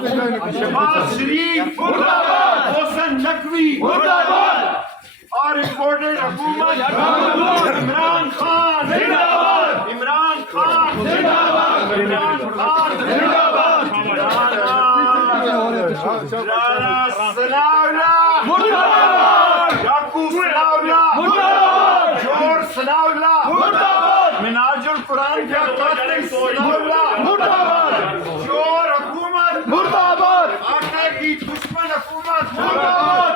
शहबाज शरीफ मुर्दाबाद, मोहसिन नकवी मुर्दाबाद, और इम्पोर्टेड हुकूमत इमरान खान जिंदाबाद, इमरान खान जिंदाबाद, इमरान खान जिंदाबाद, राना सनाउल्लाह मुर्दाबाद, याकूब सनाउल्लाह मुर्दाबाद, जोर सनाउल्लाह मुर्दाबाद, मिनाजुल कुरान का कातिल सनाउल्लाह मुर्दाबाद, जोर हुकूमत मुर्दाबाद, आटे की दुश्मन हुकूमत मुर्दाबाद,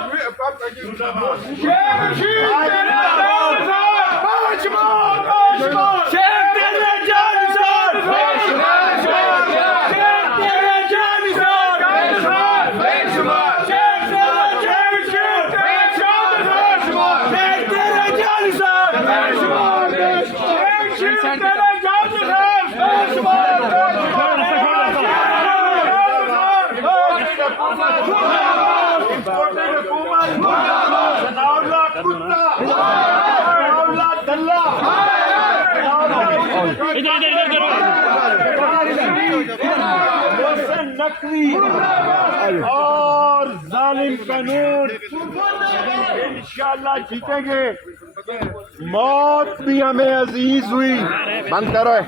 शेख रशीद नकवी और जालिम कानून इंशाअल्लाह जीतेंगे। मौत भी हमें अजीज हुई। बंद करो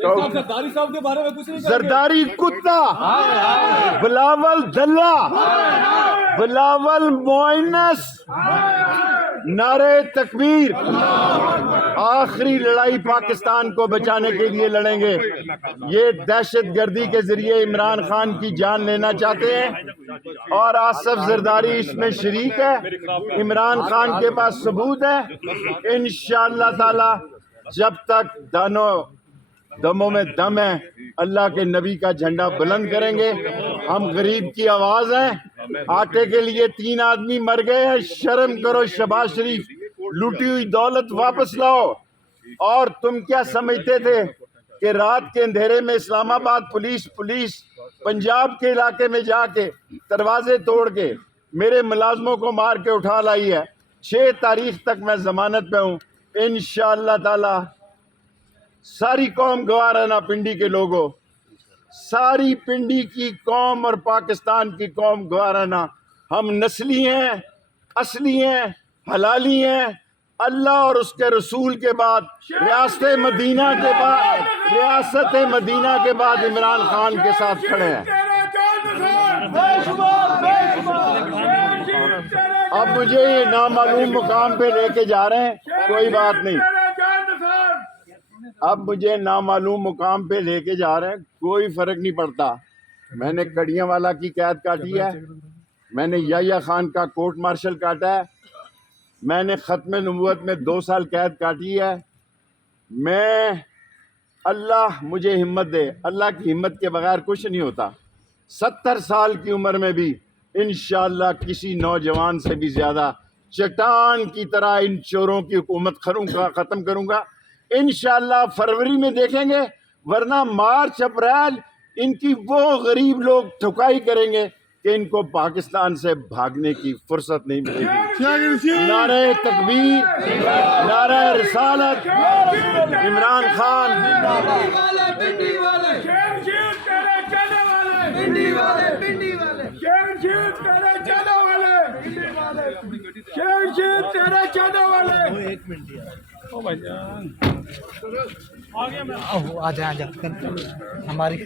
जरदारी साहब के बारे में कुछ नहीं। जरदारी कुत्ता, बिलावल दल्ला, बिलावल मोइनस, नारे तकबीर। आखिरी लड़ाई पाकिस्तान को बचाने के लिए लड़ेंगे। ये दहशत गर्दी के जरिए इमरान खान की जान लेना चाहते हैं और आसफ जरदारी इसमें शरीक है। इमरान खान के पास सबूत है। इंशाअल्लाह ताला जब तक दमों में दम है, अल्लाह के नबी का झंडा बुलंद करेंगे। हम गरीब की आवाज हैं। आटे के लिए 3 आदमी मर गए हैं। शर्म करो शहबाज शरीफ, लूटी हुई दौलत वापस लाओ। और तुम क्या समझते थे कि रात के अंधेरे में इस्लामाबाद पुलिस पंजाब के इलाके में जाके दरवाजे तोड़ के मेरे मुलाजमों को मार के उठा लाई है। 6 तारीख तक मैं जमानत पे हूँ। इंशाअल्लाह ताला सारी कौम गवाराना, पिंडी के लोगों, सारी पिंडी की कौम और पाकिस्तान की कौम गवाराना, हम नस्ली हैं, असली हैं, हलाली हैं। अल्लाह और उसके रसूल के बाद, रियासत मदीना के बाद इमरान खान के साथ खड़े हैं। अब मुझे ये नामालूम मुकाम पे लेके जा रहे हैं, कोई बात नहीं। अब मुझे नामालूम मुकाम पे लेके जा रहे हैं, कोई फर्क नहीं पड़ता। मैंने कड़ियांवाला की कैद काटी है, मैंने याह्या खान का कोर्ट मार्शल काटा है, मैंने खत्म नबूवत में 2 साल कैद काटी है। अल्लाह मुझे हिम्मत दे। अल्लाह की हिम्मत के बगैर कुछ नहीं होता। 70 साल की उम्र में भी इंशाअल्लाह किसी नौजवान से भी ज्यादा चट्टान की तरह इन चोरों की हुकूमत खत्म करूंगा। इंशाअल्लाह फरवरी में देखेंगे, वरना मार्च अप्रैल इनकी वो गरीब लोग ठुकाई करेंगे कि इनको पाकिस्तान से भागने की फुर्सत नहीं मिलेगी। नारे तकबीर, नारे रिसालत, इमरान खान आजा हमारी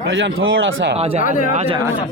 भाईजान थोड़ा सा आजा आजा आजा